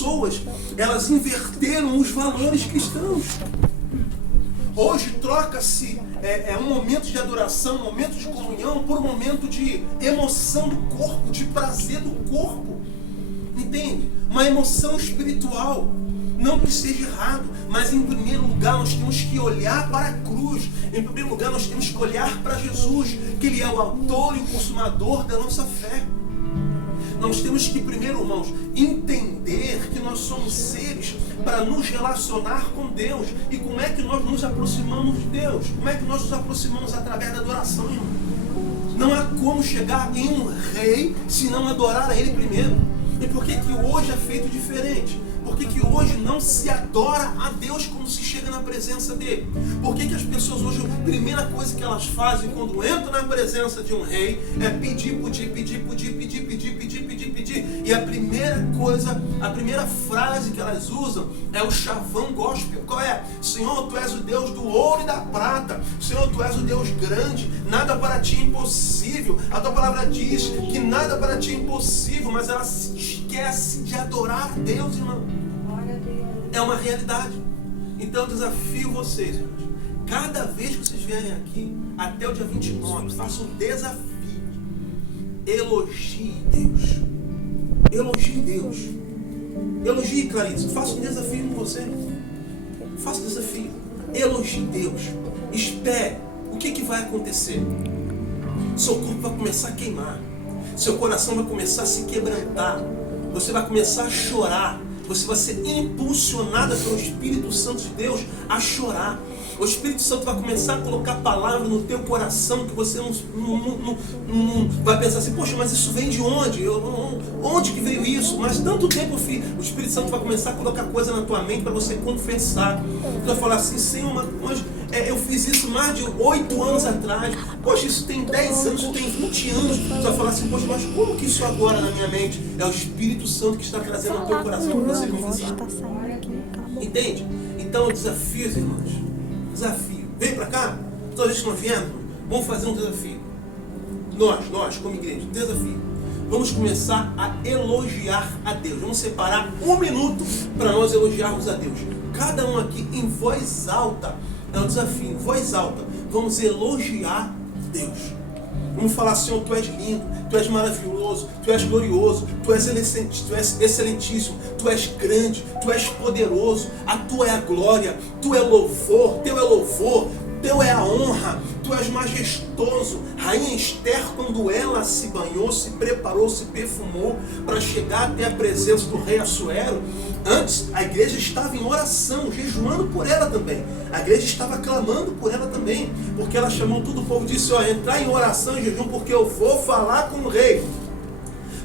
pessoas, elas inverteram os valores cristãos. Hoje troca-se um momento de adoração, um momento de comunhão, por um momento de emoção do corpo, de prazer do corpo. Entende? Uma emoção espiritual. Não que seja errado, mas em primeiro lugar nós temos que olhar para a cruz. Em primeiro lugar nós temos que olhar para Jesus, que Ele é o autor e o consumador da nossa fé. Nós temos que, primeiro, irmãos, entender que nós somos seres para nos relacionar com Deus. E como é que nós nos aproximamos de Deus? Como é que nós nos aproximamos através da adoração, irmão? Não há como chegar em um rei se não adorar a Ele primeiro. E por que que hoje é feito diferente? Por que que hoje não se adora a Deus quando se chega na presença dele? Por que que as pessoas hoje, a primeira coisa que elas fazem quando entram na presença de um rei é pedir. E a primeira coisa, a primeira frase que elas usam é o chavão gospel. Qual é? Senhor, Tu és o Deus do ouro e da prata. Senhor, Tu és o Deus grande. Nada para Ti é impossível. A Tua palavra diz que nada para Ti é impossível, mas ela se esquece de adorar a Deus, irmão. É uma realidade. Então eu desafio vocês, irmãos. Cada vez que vocês vierem aqui, até o dia 29, façam um desafio. Elogie Deus. Elogie Deus. Elogie, Clarice. Faça um desafio com você. Faça um desafio. Elogie Deus. Espere. O que vai acontecer? Seu corpo vai começar a queimar. Seu coração vai começar a se quebrantar. Você vai começar a chorar. Você vai ser impulsionada pelo Espírito Santo de Deus a chorar. O Espírito Santo vai começar a colocar palavras no teu coração que você não vai pensar assim, poxa, mas isso vem de onde? Onde que veio isso? Mas tanto tempo, filho, o Espírito Santo vai começar a colocar coisa na tua mente para você confessar. Você vai falar assim, Senhor, mas eu fiz isso mais de 8 anos atrás. Poxa, isso tem 10 anos, isso tem 20 anos. Você vai falar assim, poxa, mas como que isso agora na minha mente? É o Espírito Santo que está trazendo ao teu coração para você confessar. Entende? Então eu desafio os irmãos. Desafio. Vem pra cá. Toda vez que nós viemos, vamos fazer um desafio. Nós, como igreja, desafio. Vamos começar a elogiar a Deus. Vamos separar 1 minuto para nós elogiarmos a Deus. Cada um aqui em voz alta. É um desafio, em voz alta. Vamos elogiar Deus. Vamos falar, Senhor, Tu és lindo, Tu és maravilhoso, Tu és glorioso, Tu és excelentíssimo, Tu és grande, Tu és poderoso, a Tua é a glória, Tu é o louvor, Teu é louvor, Teu é a honra, Tu és majestoso. Rainha Esther, quando ela se banhou, se preparou, se perfumou para chegar até a presença do rei Assuero, antes a igreja estava em oração, jejuando por ela também. A igreja estava clamando por ela também, porque ela chamou todo o povo e disse, entrar em oração e jejum, porque eu vou falar com o rei.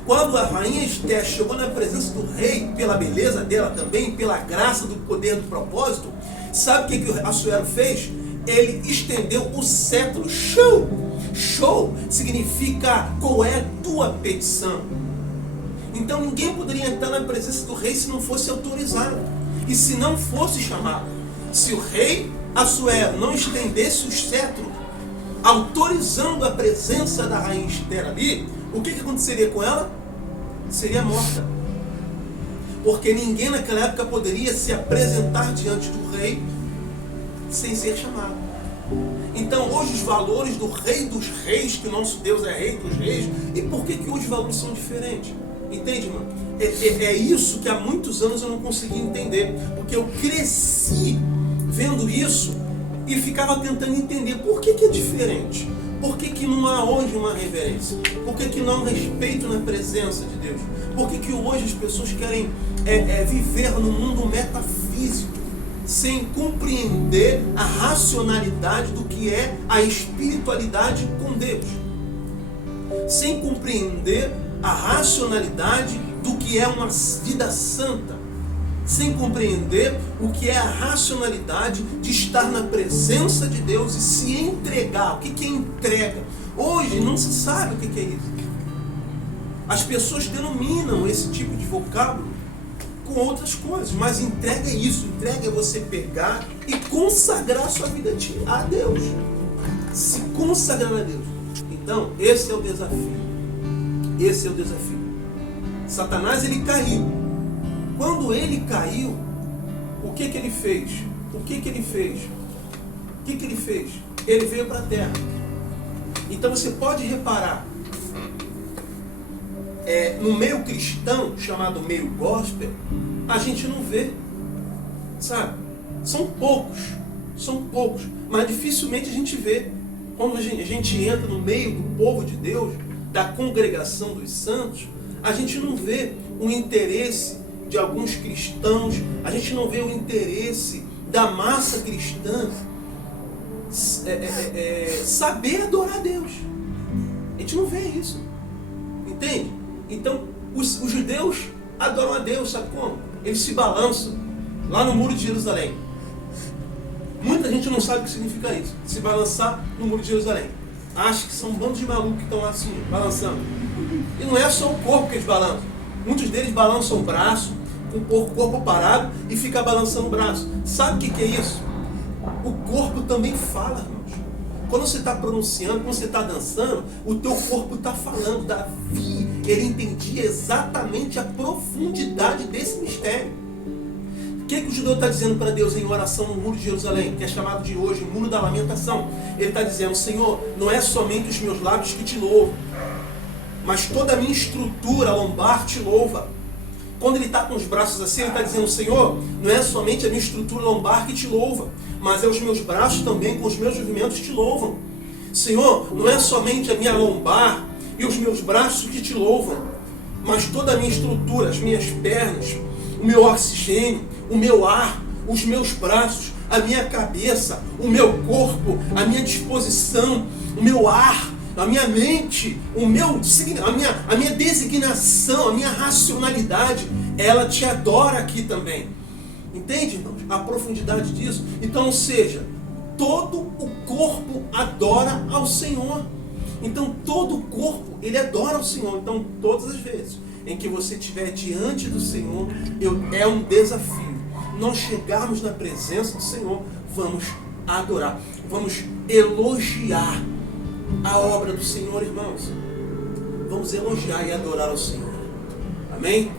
Quando a rainha Esther chegou na presença do rei, pela beleza dela também, pela graça do poder do propósito, sabe o que Assuero fez? Ele estendeu o cetro. Show significa qual é a tua petição. Então ninguém poderia entrar na presença do rei se não fosse autorizado e se não fosse chamado. Se o rei Assuero não estendesse o cetro, autorizando a presença da rainha Esther ali, o que aconteceria com ela? Seria morta. Porque ninguém naquela época poderia se apresentar diante do rei sem ser chamado. Então hoje os valores do rei dos reis, que o nosso Deus é rei dos reis, e por que hoje os valores são diferentes? Entende, mano? É isso que há muitos anos eu não consegui entender, porque eu cresci vendo isso e ficava tentando entender por que é diferente. Por que não há hoje uma reverência? Por que não há um respeito na presença de Deus? Por que hoje as pessoas querem viver no mundo metafísico, sem compreender a racionalidade do que é a espiritualidade com Deus? Sem compreender a racionalidade do que é uma vida santa? Sem compreender o que é a racionalidade de estar na presença de Deus e se entregar. O que é entrega? Hoje não se sabe o que é isso. As pessoas denominam esse tipo de vocábulo com outras coisas, mas entrega é isso. Entrega é você pegar e consagrar sua vida a Deus. Se consagrar a Deus. Então, esse é o desafio. Esse é o desafio. Satanás, ele caiu. Quando ele caiu, o que ele fez? O que ele fez? O que ele fez? Ele veio para a terra. Então você pode reparar, no meio cristão, chamado meio gospel, a gente não vê, sabe? São poucos, mas dificilmente a gente vê. Quando a gente entra no meio do povo de Deus, da congregação dos santos, a gente não vê o interesse de alguns cristãos, a gente não vê o interesse da massa cristã saber adorar a Deus. A gente não vê isso. Entende? Então, os judeus adoram a Deus, sabe como? Eles se balançam lá no Muro de Jerusalém. Muita gente não sabe o que significa isso, se balançar no Muro de Jerusalém. Acha que são um bando de malucos que estão lá assim, balançando. E não é só o corpo que eles balançam. Muitos deles balançam o braço, com o corpo parado, e fica balançando o braço. Sabe o que é isso? O corpo também fala, irmãos. Quando você está pronunciando, quando você está dançando, o teu corpo está falando. Davi, ele entendia exatamente a profundidade desse mistério. O que o judeu está dizendo para Deus em oração no Muro de Jerusalém, que é chamado de hoje o Muro da Lamentação? Ele está dizendo: Senhor, não é somente os meus lábios que te louvam, mas toda a minha estrutura lombar te louva. Quando ele está com os braços assim, ele está dizendo: Senhor, não é somente a minha estrutura lombar que te louva, mas é os meus braços também, com os meus movimentos, te louvam. Senhor, não é somente a minha lombar e os meus braços que te louvam, mas toda a minha estrutura, as minhas pernas, o meu oxigênio, o meu ar, os meus braços, a minha cabeça, o meu corpo, a minha disposição, o meu ar, a minha mente, a minha designação, a minha racionalidade, ela te adora aqui também. Entende, irmãos? A profundidade disso. Então, ou seja, todo o corpo adora ao Senhor. Então, todo o corpo, ele adora ao Senhor. Então, todas as vezes em que você estiver diante do Senhor, é um desafio. Nós chegarmos na presença do Senhor, vamos adorar, vamos elogiar a obra do Senhor, irmãos. Vamos elogiar e adorar ao Senhor. Amém?